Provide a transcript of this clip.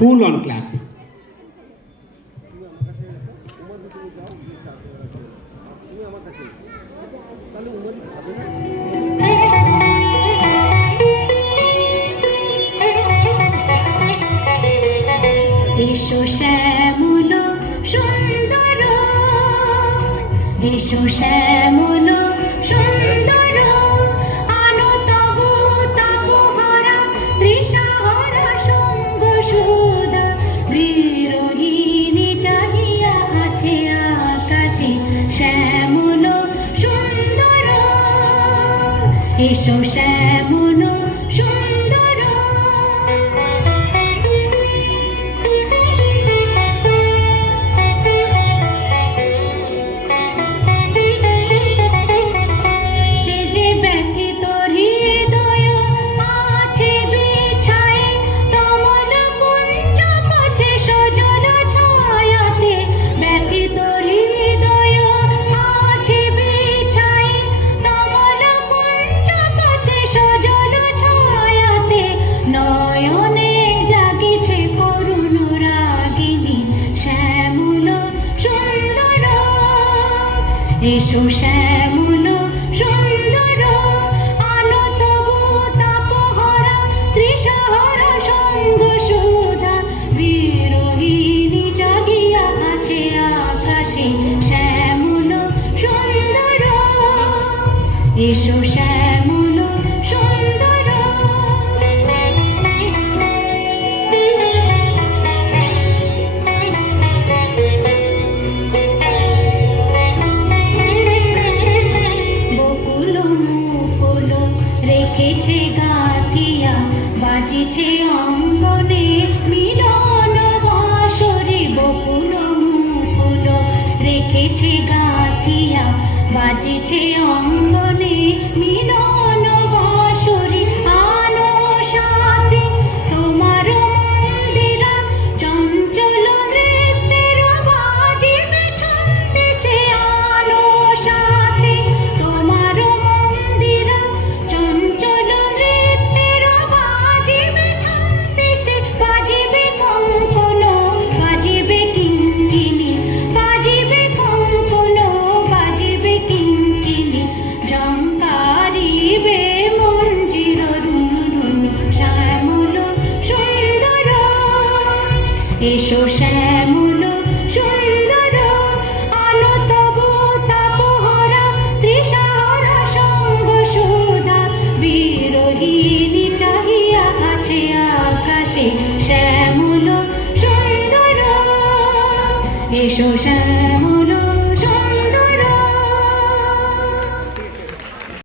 full on clap. এসো শ্যামল সুন্দর, এসো শ্যামল সুন্দর, আনো তবু তাপহরা তৃষাহরা সঙ্গ সুধা, বিরোহিণী চাহিয়া আছে আকাশে শ্যামল সুন্দর, এসো শ্যামল সুন্দর। এসো শ্যামল সুন্দর, আনো তবু তাপহরা তৃষাহরা সঙ্গ সুধা, বিরোহিণী জাগিয়া আছে আকাশে শ্যামল সুন্দর, এসো শ্যামল সুন্দর। রেখেছে গাথিয়া বাজিছে অঙ্গনে মিলন বাঁশরি, বকুল মুকুল রেখেছে গাথিয়া বাজিছে অঙ্গনে মিলন বাঁশরি, আনো সাথে তোমার মন্দিরা চঞ্চল নৃত্যের বাজিবে ছন্দে, সে আনো সাথে তোমার মন্দিরা চঞ্চল নৃত্যের বাজিবে ছন্দে, সে বাজিবে কঙ্কন বাজিবে কিঙ্কিণী, বাজিবে কঙ্কন বাজিবে কিঙ্কিণী, ঝঙ্কারিবে মঞ্জির রুনরুন শ্যামল সুন্দর, এসো শ্যামল সুন্দর, আনো তবু তাপহরা তৃষাহরা সঙ্গ সুধা, বিরোহিণী চাহিয়া আছে আকাশে শ্যামল সুন্দর, এসো শ্যামল